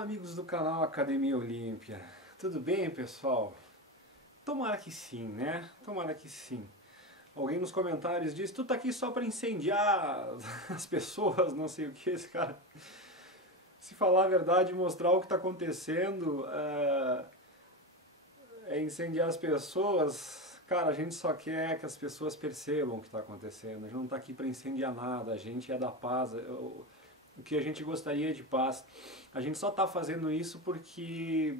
Olá, amigos do canal Academia Olímpia. Tudo bem, pessoal? Tomara que sim, né? Tomara que sim. Alguém nos comentários disse, tu tá aqui só para incendiar as pessoas, não sei o que, esse cara. Se falar a verdade e mostrar o que está acontecendo, é incendiar as pessoas. Cara, a gente só quer que as pessoas percebam o que está acontecendo. A gente não está aqui para incendiar nada, a gente é da paz. O que a gente gostaria de paz. A gente só está fazendo isso porque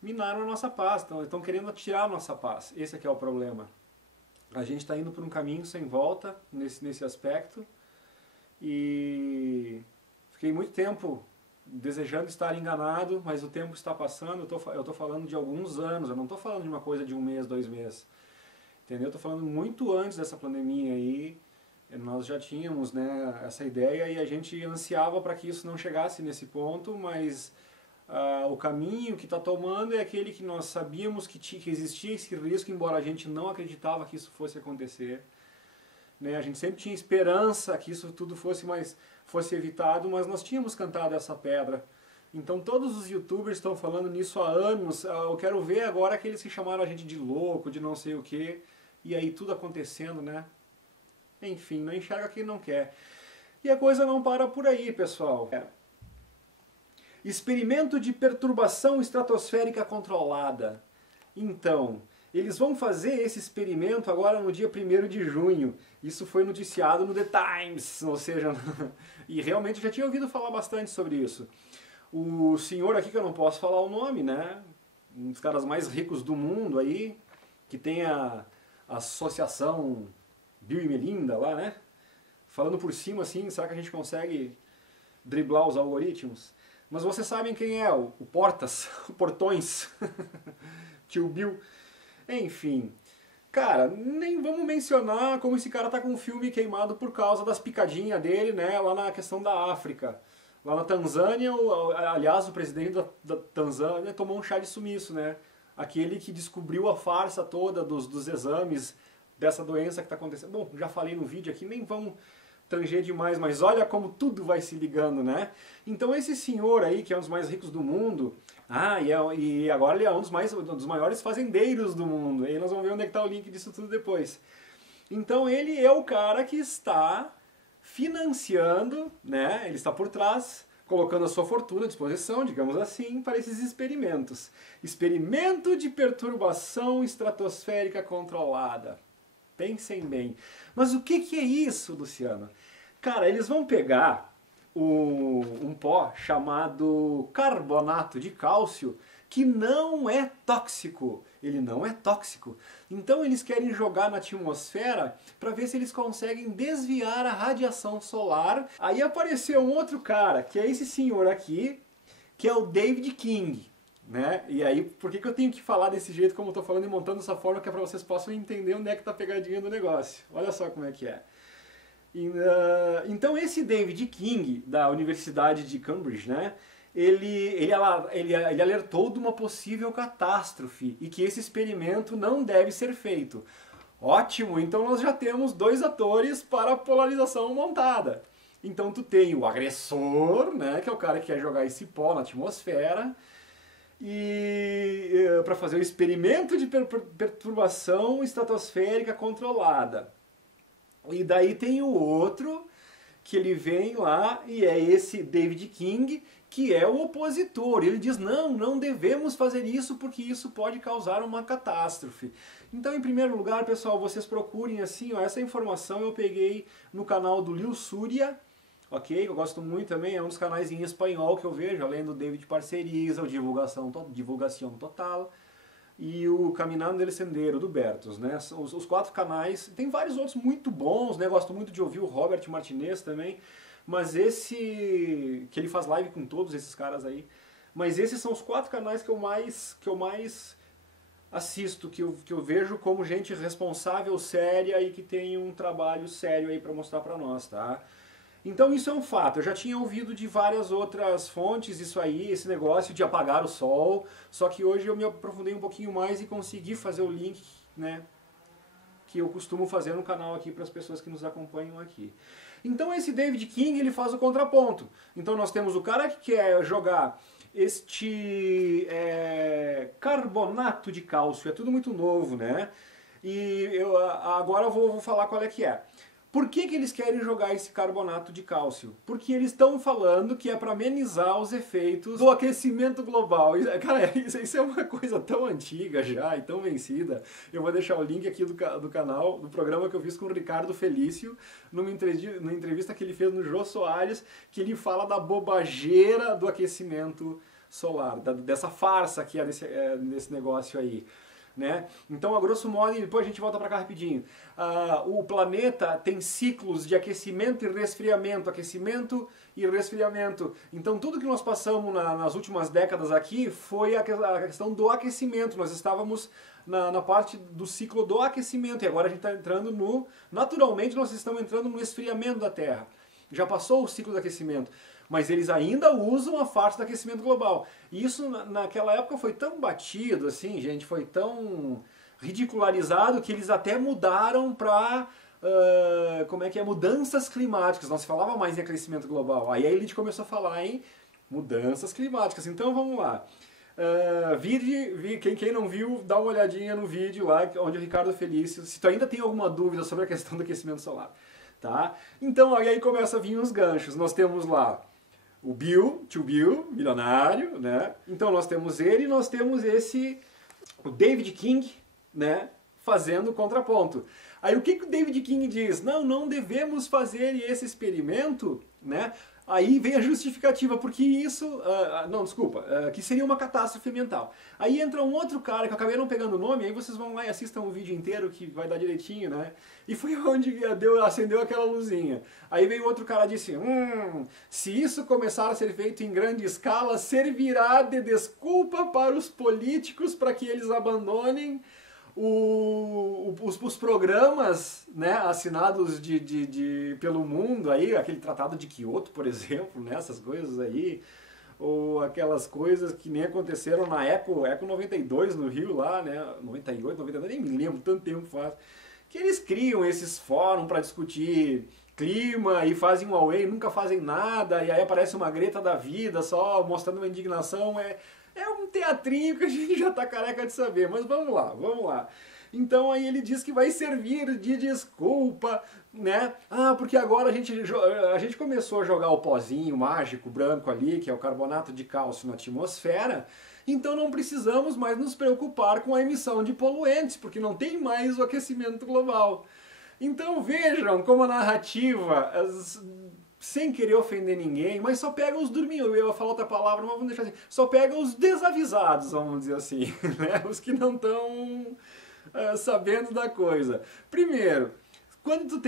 minaram a nossa paz, estão querendo tirar a nossa paz. Esse é que é o problema. A gente está indo por um caminho sem volta nesse aspecto e fiquei muito tempo desejando estar enganado, mas o tempo está passando, eu tô falando de alguns anos, eu não estou falando de uma coisa de um mês, 2 meses, entendeu? Eu estou falando muito antes dessa pandemia aí, nós já tínhamos, né, essa ideia e a gente ansiava para que isso não chegasse nesse ponto, mas o caminho que está tomando é aquele que nós sabíamos que existia esse risco, embora a gente não acreditava que isso fosse acontecer. Né? A gente sempre tinha esperança que isso tudo fosse evitado, mas nós tínhamos cantado essa pedra. Então todos os youtubers estão falando nisso há anos. Eu quero ver agora aqueles que chamaram a gente de louco, de não sei o que, e aí tudo acontecendo, né? Enfim, não enxerga quem não quer. E a coisa não para por aí, pessoal. Experimento de perturbação estratosférica controlada. Então, eles vão fazer esse experimento agora no dia 1º de junho. Isso foi noticiado no The Times, ou seja, e realmente eu já tinha ouvido falar bastante sobre isso. O senhor aqui, que eu não posso falar o nome, né? Um dos caras mais ricos do mundo aí, que tem a associação Bill e Melinda lá, né? Falando por cima assim, será que a gente consegue driblar os algoritmos? Mas vocês sabem quem é, o Portas, o Portões, tio Bill. Enfim, cara, nem vamos mencionar como esse cara tá com o filme queimado por causa das picadinhas dele, né, lá na questão da África. Lá na Tanzânia, aliás, o presidente da Tanzânia tomou um chá de sumiço, né? Aquele que descobriu a farsa toda dos exames dessa doença que está acontecendo. Bom, já falei no vídeo aqui, nem vamos tanger demais, mas olha como tudo vai se ligando, né? Então esse senhor aí, que é um dos mais ricos do mundo, e agora ele é um dos maiores fazendeiros do mundo. E aí nós vamos ver onde é que está o link disso tudo depois. Então ele é o cara que está financiando, né? Ele está por trás, colocando a sua fortuna à disposição, digamos assim, para esses experimentos. Experimento de perturbação estratosférica controlada. Pensem bem. Mas o que é isso, Luciano? Cara, eles vão pegar um pó chamado carbonato de cálcio, que não é tóxico. Ele não é tóxico. Então eles querem jogar na atmosfera para ver se eles conseguem desviar a radiação solar. Aí apareceu um outro cara, que é esse senhor aqui, que é o David King. Né? E aí, por que eu tenho que falar desse jeito como eu estou falando e montando dessa forma, que é para vocês possam entender onde é que está a pegadinha do negócio. Olha só como é que é. Então esse David King, da Universidade de Cambridge, né, ele alertou de uma possível catástrofe e que esse experimento não deve ser feito. Ótimo, então nós já temos 2 atores para a polarização montada. Então tu tem o agressor, né, que é o cara que quer jogar esse pó na atmosfera, e para fazer o experimento de perturbação estratosférica controlada. E daí tem o outro, que ele vem lá, e é esse David King, que é o opositor. Ele diz, não devemos fazer isso porque isso pode causar uma catástrofe. Então, em primeiro lugar, pessoal, vocês procurem assim, ó, essa informação eu peguei no canal do Lil Surya, ok? Eu gosto muito também, é um dos canais em espanhol que eu vejo, além do David Parceriza, o Divulgação Total, e o Caminando del Sendero, do Bertos, né? Os 4 canais, tem vários outros muito bons, né? Gosto muito de ouvir o Robert Martinez também, mas esse, que ele faz live com todos esses caras aí, mas esses são os 4 canais que eu mais assisto, que eu vejo como gente responsável, séria e que tem um trabalho sério aí para mostrar para nós, tá? Então isso é um fato, eu já tinha ouvido de várias outras fontes isso aí, esse negócio de apagar o sol, só que hoje eu me aprofundei um pouquinho mais e consegui fazer o link, né, que eu costumo fazer no canal aqui para as pessoas que nos acompanham aqui. Então esse David King, ele faz o contraponto. Então nós temos o cara que quer jogar este carbonato de cálcio, é tudo muito novo, né? E agora eu vou falar qual é que é. Por que eles querem jogar esse carbonato de cálcio? Porque eles estão falando que é para amenizar os efeitos do aquecimento global. Cara, isso é uma coisa tão antiga já e tão vencida. Eu vou deixar o link aqui do canal, do programa que eu fiz com o Ricardo Felício, numa entrevista que ele fez no Jô Soares, que ele fala da bobageira do aquecimento solar, dessa farsa que é desse negócio aí. Né? Então, a grosso modo, e depois a gente volta para cá rapidinho, o planeta tem ciclos de aquecimento e resfriamento, Então, tudo que nós passamos nas últimas décadas aqui foi a questão do aquecimento. Nós estávamos na parte do ciclo do aquecimento e agora a gente está entrando naturalmente, nós estamos entrando no esfriamento da Terra. Já passou o ciclo do aquecimento. Mas eles ainda usam a farsa do aquecimento global. E isso naquela época foi tão batido, assim, gente, foi tão ridicularizado que eles até mudaram para, mudanças climáticas. Não se falava mais em aquecimento global. Aí a elite começou a falar em mudanças climáticas. Então vamos lá. Quem não viu, dá uma olhadinha no vídeo lá, onde o Ricardo Felício, se tu ainda tem alguma dúvida sobre a questão do aquecimento solar. Tá? Então aí começa a vir os ganchos. Nós temos lá o Tio Bill, milionário, né? Então nós temos ele e nós temos o David King, né? Fazendo o contraponto. Aí o que o David King diz? Não devemos fazer esse experimento, né? Aí vem a justificativa, porque isso... que seria uma catástrofe ambiental. Aí entra um outro cara, que eu acabei não pegando o nome, aí vocês vão lá e assistam o vídeo inteiro, que vai dar direitinho, né? E foi onde acendeu aquela luzinha. Aí veio outro cara e disse, se isso começar a ser feito em grande escala, servirá de desculpa para os políticos para que eles abandonem os programas, né, assinados pelo mundo, aí, aquele tratado de Kyoto, por exemplo, né, essas coisas aí, ou aquelas coisas que nem aconteceram na Eco 92 no Rio lá, né, 98, 99, nem me lembro, tanto tempo faz, que eles criam esses fóruns para discutir clima e fazem um away, nunca fazem nada, e aí aparece uma Greta da vida só mostrando uma indignação, é um teatrinho que a gente já tá careca de saber, mas vamos lá. Então aí ele diz que vai servir de desculpa, né? Porque agora a gente começou a jogar o pozinho mágico branco ali, que é o carbonato de cálcio na atmosfera, então não precisamos mais nos preocupar com a emissão de poluentes, porque não tem mais o aquecimento global. Então vejam como a narrativa... sem querer ofender ninguém, mas só pega os dorminhos, eu ia falar outra palavra, mas vamos deixar assim, só pega os desavisados, vamos dizer assim, né? Os que não estão sabendo da coisa. Primeiro, quando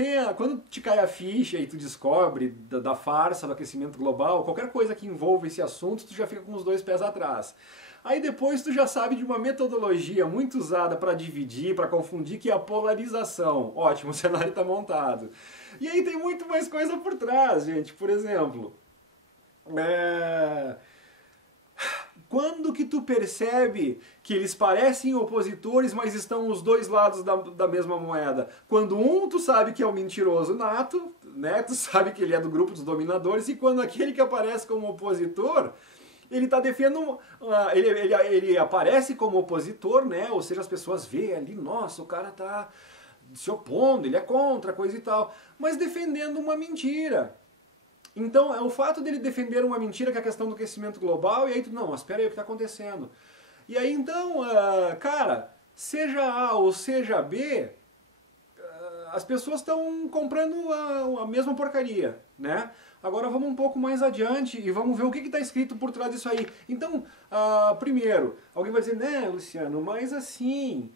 te cai a ficha e tu descobre da farsa do aquecimento global, qualquer coisa que envolva esse assunto, tu já fica com os dois pés atrás. Aí depois tu já sabe de uma metodologia muito usada para dividir, para confundir, que é a polarização. Ótimo, o cenário está montado. E aí tem muito mais coisa por trás, gente. Por exemplo, quando que tu percebe que eles parecem opositores, mas estão os dois lados da mesma moeda? Quando tu sabe que é um mentiroso nato, né? Tu sabe que ele é do grupo dos dominadores, e quando aquele que aparece como opositor... ele está defendendo, ele aparece como opositor, né? Ou seja, as pessoas veem ali, nossa, o cara está se opondo, ele é contra, coisa e tal, mas defendendo uma mentira. Então, é o fato dele defender uma mentira, que é a questão do aquecimento global, e aí tu, não, mas espera aí, o que está acontecendo? E aí, então, cara, seja A ou seja B, as pessoas estão comprando a mesma porcaria, né? Agora vamos um pouco mais adiante e vamos ver o que está escrito por trás disso aí. Então, primeiro, alguém vai dizer, né, Luciano, mas assim,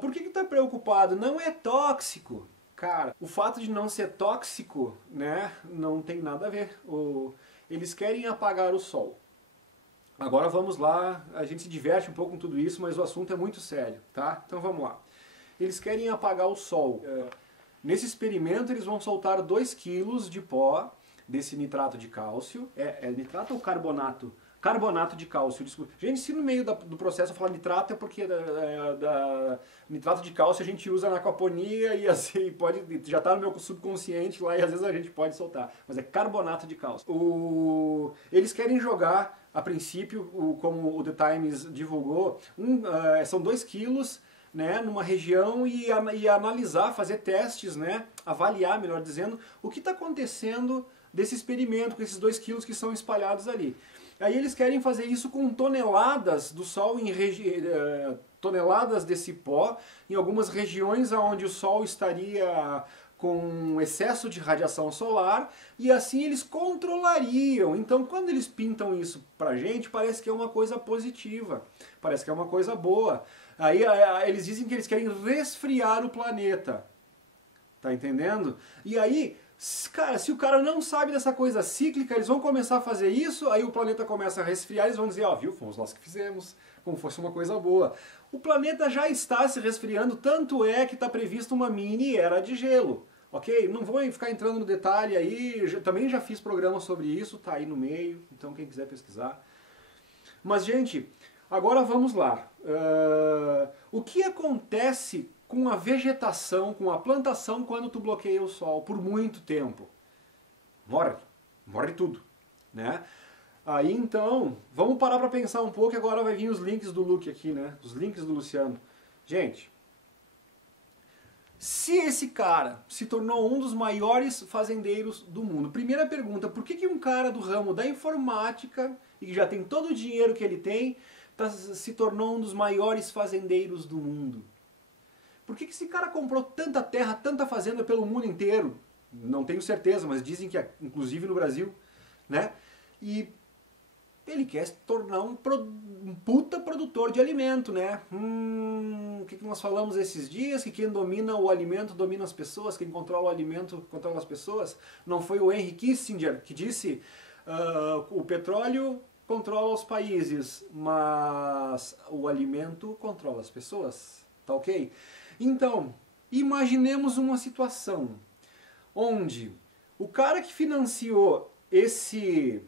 por que está preocupado? Não é tóxico. Cara, o fato de não ser tóxico, né, não tem nada a ver. Eles querem apagar o sol. Agora vamos lá, a gente se diverte um pouco com tudo isso, mas o assunto é muito sério, tá? Então vamos lá. Eles querem apagar o sol. Nesse experimento eles vão soltar 2 kg de pó desse nitrato de cálcio. É nitrato ou carbonato? Carbonato de cálcio, desculpa. Gente, se no meio do processo eu falar nitrato é porque nitrato de cálcio a gente usa na aquaponia e assim pode, já está no meu subconsciente lá e às vezes a gente pode soltar. Mas é carbonato de cálcio. Eles querem jogar, a princípio, como o The Times divulgou, são 2 quilos, né, numa região e analisar, fazer testes, né, avaliar, melhor dizendo, o que está acontecendo desse experimento com esses 2 quilos que são espalhados ali. Aí eles querem fazer isso com toneladas do Sol, toneladas desse pó, em algumas regiões onde o Sol estaria com excesso de radiação solar, e assim eles controlariam. Então, quando eles pintam isso pra gente, parece que é uma coisa positiva, parece que é uma coisa boa. Aí eles dizem que eles querem resfriar o planeta, tá entendendo? E aí, cara, se o cara não sabe dessa coisa cíclica, eles vão começar a fazer isso, aí o planeta começa a resfriar, eles vão dizer, ó, viu, fomos nós que fizemos, como fosse uma coisa boa. O planeta já está se resfriando, tanto é que está previsto uma mini era de gelo, ok? Não vou ficar entrando no detalhe aí, também já fiz programa sobre isso, tá aí no meio, então quem quiser pesquisar. Mas, gente, agora vamos lá. O que acontece com a vegetação, com a plantação quando tu bloqueia o sol por muito tempo? Morre tudo, né? Aí então, vamos parar para pensar um pouco e agora vai vir os links do Luke aqui, né? Os links do Luciano. Gente, se esse cara se tornou um dos maiores fazendeiros do mundo, primeira pergunta, por que um cara do ramo da informática, e que já tem todo o dinheiro que ele tem, se tornou um dos maiores fazendeiros do mundo? Por que esse cara comprou tanta terra, tanta fazenda pelo mundo inteiro? Não tenho certeza, mas dizem que inclusive no Brasil, né? E ele quer se tornar um puta produtor de alimento, né? O que nós falamos esses dias? Que quem domina o alimento domina as pessoas, quem controla o alimento controla as pessoas. Não foi o Henry Kissinger que disse o petróleo controla os países, mas o alimento controla as pessoas, tá ok? Então, imaginemos uma situação onde o cara que financiou esse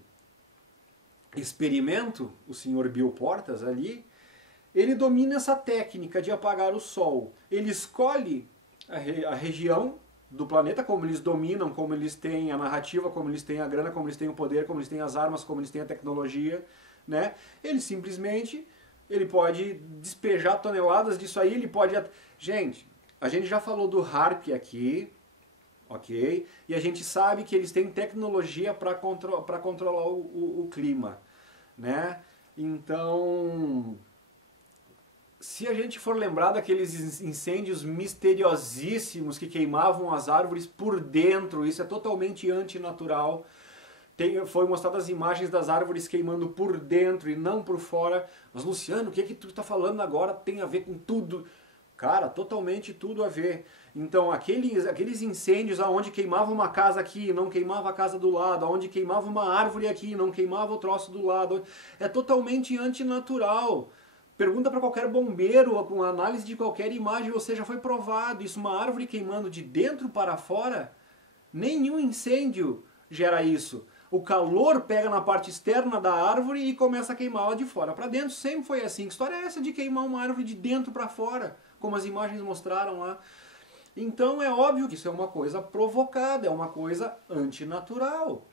experimento, o senhor Bill Portas ali, ele domina essa técnica de apagar o sol. Ele escolhe a região do planeta, como eles dominam, como eles têm a narrativa, como eles têm a grana, como eles têm o poder, como eles têm as armas, como eles têm a tecnologia, né? Ele simplesmente, ele pode despejar toneladas disso aí, ele pode... Gente, a gente já falou do HAARP aqui, ok? E a gente sabe que eles têm tecnologia para controlar o clima, né? Então, se a gente for lembrar daqueles incêndios misteriosíssimos que queimavam as árvores por dentro, isso é totalmente antinatural. Foi mostradas as imagens das árvores queimando por dentro e não por fora. Mas, Luciano, o que tu está falando agora tem a ver com tudo? Cara, totalmente tudo a ver. Então, aqueles incêndios onde queimava uma casa aqui, não queimava a casa do lado, onde queimava uma árvore aqui, não queimava o troço do lado, é totalmente antinatural. Pergunta para qualquer bombeiro, ou com análise de qualquer imagem, ou seja, foi provado. Isso, uma árvore queimando de dentro para fora, nenhum incêndio gera isso. O calor pega na parte externa da árvore e começa a queimá-la de fora para dentro. Sempre foi assim. Que história é essa de queimar uma árvore de dentro para fora? Como as imagens mostraram lá. Então é óbvio que isso é uma coisa provocada, é uma coisa antinatural,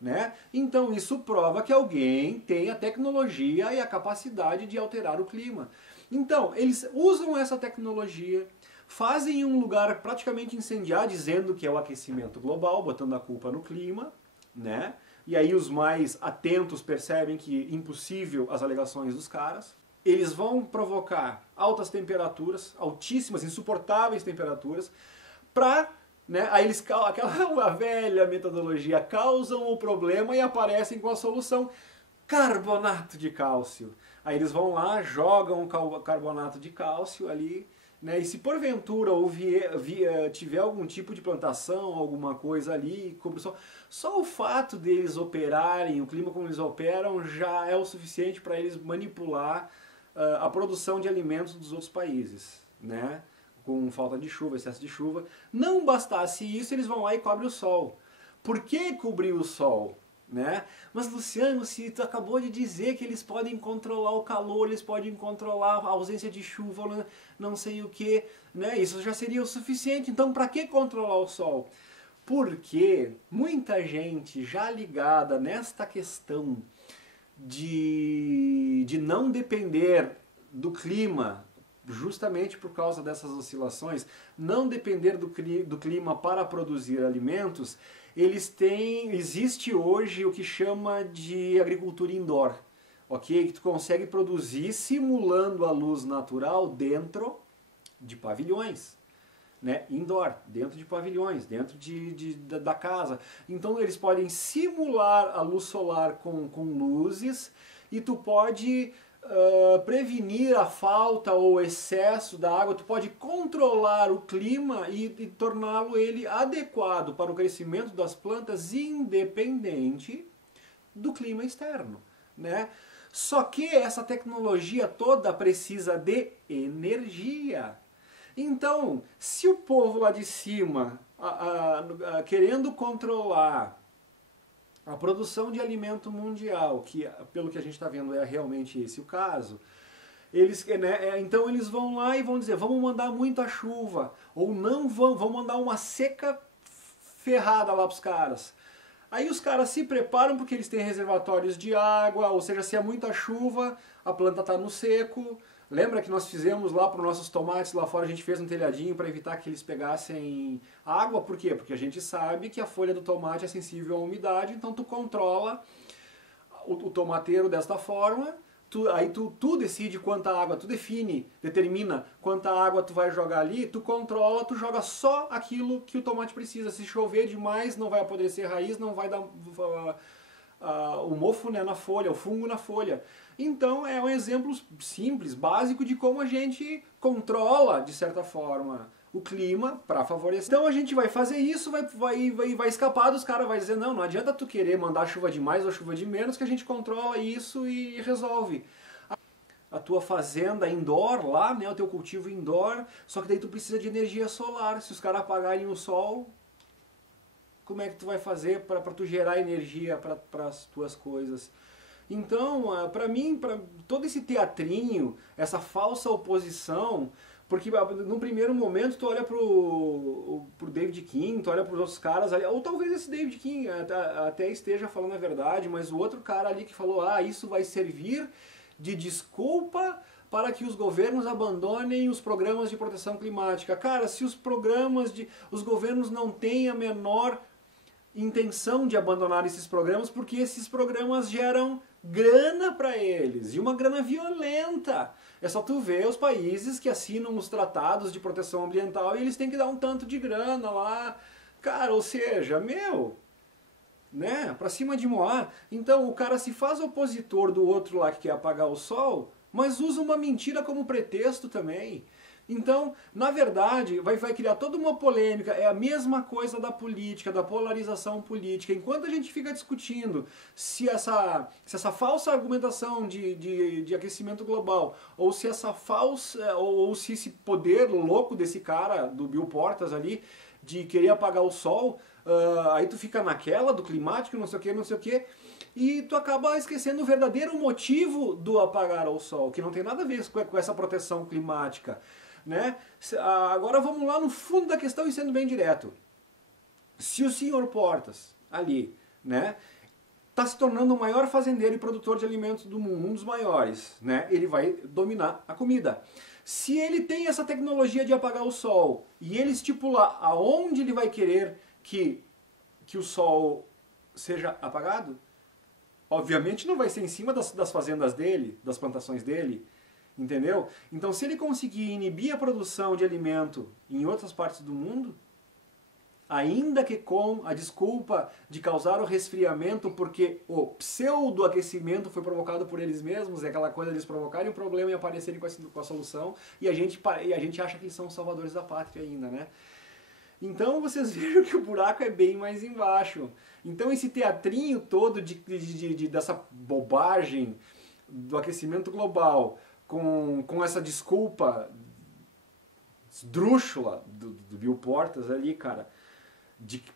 né? Então isso prova que alguém tem a tecnologia e a capacidade de alterar o clima. Então eles usam essa tecnologia, fazem um lugar praticamente incendiar, dizendo que é o aquecimento global, botando a culpa no clima, né? E aí os mais atentos percebem que é impossível as alegações dos caras. Eles vão provocar altas temperaturas, altíssimas, insuportáveis temperaturas, para, né, aí eles, aquela velha metodologia, causam o problema e aparecem com a solução, carbonato de cálcio. Aí eles vão lá, jogam o carbonato de cálcio ali, né, e se porventura tiver algum tipo de plantação, alguma coisa ali, só o fato deles operarem, o clima como eles operam, já é o suficiente para eles manipular a produção de alimentos dos outros países, né? Com falta de chuva, excesso de chuva. Não bastasse isso, eles vão lá e cobrem o sol. Por que cobrir o sol? né? Mas Luciano, se tu acabou de dizer que eles podem controlar o calor, eles podem controlar a ausência de chuva, não sei o que, né? Isso já seria o suficiente. Então, para que controlar o Sol? Porque muita gente já ligada nesta questão de não depender do clima, justamente por causa dessas oscilações, não depender do clima para produzir alimentos, existe hoje o que chama de agricultura indoor, ok? Que tu consegue produzir simulando a luz natural dentro de pavilhões. Né, indoor, dentro de pavilhões, dentro da casa. Então eles podem simular a luz solar com luzes e tu pode prevenir a falta ou excesso da água, tu pode controlar o clima e torná-lo ele adequado para o crescimento das plantas independente do clima externo, né? Só que essa tecnologia toda precisa de energia. Então, se o povo lá de cima, querendo controlar a produção de alimento mundial, que pelo que a gente está vendo é realmente esse o caso, então eles vão lá e vão dizer, vamos mandar muita chuva, ou não vão mandar uma seca ferrada lá para os caras. Aí os caras se preparam porque eles têm reservatórios de água, ou seja, se é muita chuva, a planta está no seco. Lembra que nós fizemos lá para os nossos tomates lá fora, a gente fez um telhadinho para evitar que eles pegassem água? Por quê? Porque a gente sabe que a folha do tomate é sensível à umidade, então tu controla o tomateiro desta forma, aí tu decide quanta água, tu determina quanta água tu vai jogar ali, tu controla, tu joga só aquilo que o tomate precisa. Se chover demais, não vai apodrecer raiz, não vai dar o mofo, né, na folha, o fungo na folha. Então é um exemplo simples, básico de como a gente controla, de certa forma, o clima para favorecer. Então a gente vai fazer isso, vai escapar dos caras, vai dizer, não adianta tu querer mandar chuva de mais ou chuva de menos, que a gente controla isso e resolve. A tua fazenda indoor lá, né, o teu cultivo indoor, só que daí tu precisa de energia solar. Se os caras apagarem o sol, como é que tu vai fazer para tu gerar energia para as tuas coisas? Então, para mim, para todo esse teatrinho, essa falsa oposição, porque no primeiro momento tu olha pro David King, tu olha pros outros caras ali, ou talvez esse David King até esteja falando a verdade, mas o outro cara ali que falou, isso vai servir de desculpa para que os governos abandonem os programas de proteção climática. Cara, se os governos não têm a menor intenção de abandonar esses programas, porque esses programas geram grana para eles, e uma grana violenta. É só tu ver os países que assinam os tratados de proteção ambiental e eles têm que dar um tanto de grana lá. Cara, ou seja, né, pra cima de Moá. Então o cara se faz opositor do outro lá que quer apagar o sol, mas usa uma mentira como pretexto também. Então, na verdade, vai criar toda uma polêmica, é a mesma coisa da política, da polarização política. Enquanto a gente fica discutindo se essa falsa argumentação de aquecimento global, ou se essa falsa, ou se esse poder louco desse cara, do Bill Portas ali, de querer apagar o sol, aí tu fica naquela do climático, não sei o que, e tu acaba esquecendo o verdadeiro motivo do apagar o sol, que não tem nada a ver com essa proteção climática. Né? Agora vamos lá no fundo da questão e sendo bem direto. Se o senhor Portas, ali, né, está se tornando o maior fazendeiro e produtor de alimentos do mundo, um dos maiores, né, ele vai dominar a comida. Se ele tem essa tecnologia de apagar o sol e ele estipular aonde ele vai querer que o sol seja apagado, obviamente não vai ser em cima das fazendas dele, das plantações dele, entendeu? Então, se ele conseguir inibir a produção de alimento em outras partes do mundo, ainda que com a desculpa de causar o resfriamento, porque o pseudo-aquecimento foi provocado por eles mesmos, é aquela coisa de eles provocarem o problema e aparecerem com a solução, e a gente acha que eles são os salvadores da pátria ainda, né? Então vocês vejam que o buraco é bem mais embaixo. Então esse teatrinho todo dessa bobagem do aquecimento global, com essa desculpa esdrúxula do Bill Portas ali, cara,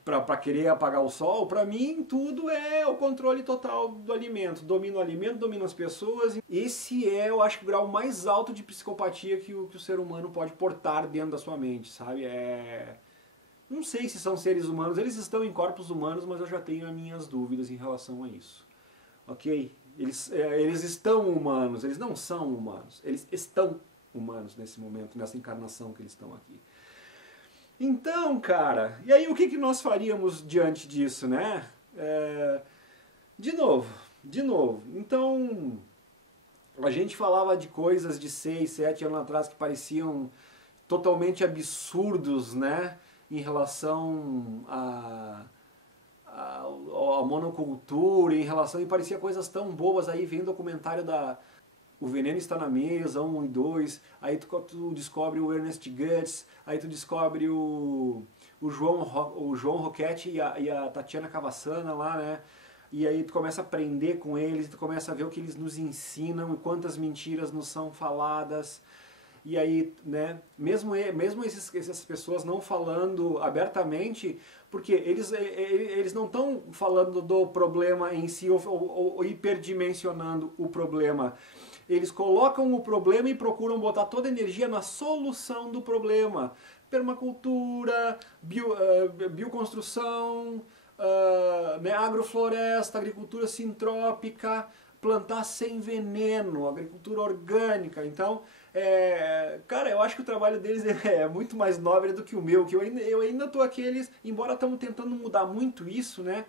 para querer apagar o sol, para mim tudo é o controle total do alimento. Domina o alimento, domina as pessoas. Esse é, eu acho, o grau mais alto de psicopatia que o ser humano pode portar dentro da sua mente, sabe? Não sei se são seres humanos, eles estão em corpos humanos, mas eu já tenho as minhas dúvidas em relação a isso. Ok? Eles estão humanos, eles não são humanos, eles estão humanos nesse momento, nessa encarnação que eles estão aqui. Então, cara, e aí o que nós faríamos diante disso, né? De novo. Então, a gente falava de coisas de 6, 7 anos atrás que pareciam totalmente absurdos, né? Em relação a monocultura, em relação, e parecia coisas tão bobas. Aí vem o documentário O Veneno Está na Mesa, 1 e 2, aí tu descobre o Ernest Goetz, aí tu descobre o João Roquette e a Tatiana Cavassana lá, né? E aí tu começa a aprender com eles, tu começa a ver o que eles nos ensinam e quantas mentiras nos são faladas. E aí, né, mesmo essas pessoas não falando abertamente, porque eles não estão falando do problema em si ou hiperdimensionando o problema. Eles colocam o problema e procuram botar toda a energia na solução do problema. Permacultura, bioconstrução, né, agrofloresta, agricultura sintrópica, plantar sem veneno, agricultura orgânica. Então, cara, eu acho que o trabalho deles é muito mais nobre do que o meu, que eu ainda tô aqueles, embora estamos tentando mudar muito isso, né?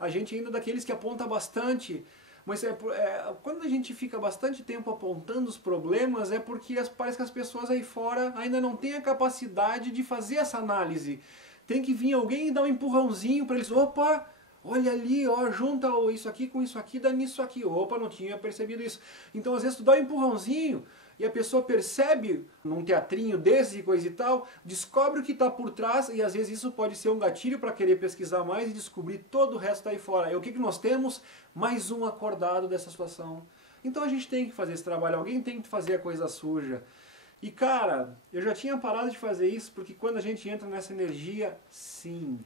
A gente ainda é daqueles que aponta bastante, mas quando a gente fica bastante tempo apontando os problemas, é porque parece que as pessoas aí fora ainda não têm a capacidade de fazer essa análise. Tem que vir alguém e dar um empurrãozinho para eles, opa, olha ali, ó, junta isso aqui com isso aqui, dá nisso aqui. Opa, não tinha percebido isso. Então, às vezes, tu dá um empurrãozinho e a pessoa percebe, num teatrinho desse e coisa e tal, descobre o que está por trás, e às vezes isso pode ser um gatilho para querer pesquisar mais e descobrir todo o resto aí fora. E o que nós temos? Mais um acordado dessa situação. Então a gente tem que fazer esse trabalho, alguém tem que fazer a coisa suja. E cara, eu já tinha parado de fazer isso, porque quando a gente entra nessa energia, sim,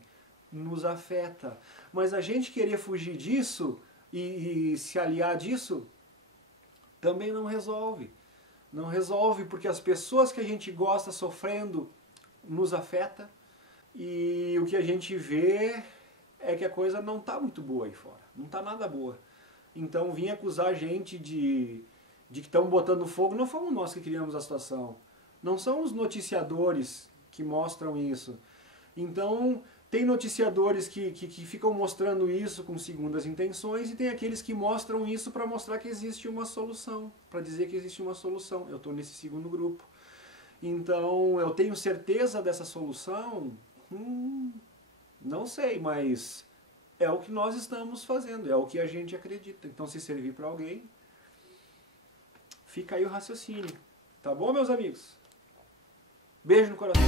nos afeta. Mas a gente querer fugir disso e se aliar disso, também não resolve. Não resolve porque as pessoas que a gente gosta sofrendo nos afeta, e o que a gente vê é que a coisa não está muito boa aí fora. Não está nada boa. Então vir acusar a gente de que estão botando fogo, não fomos nós que criamos a situação. Não são os noticiadores que mostram isso. Então, tem noticiadores que ficam mostrando isso com segundas intenções, e tem aqueles que mostram isso para mostrar que existe uma solução, para dizer que existe uma solução. Eu estou nesse segundo grupo. Então, eu tenho certeza dessa solução? Não sei, mas é o que nós estamos fazendo, é o que a gente acredita. Então, se servir para alguém, fica aí o raciocínio. Tá bom, meus amigos? Beijo no coração.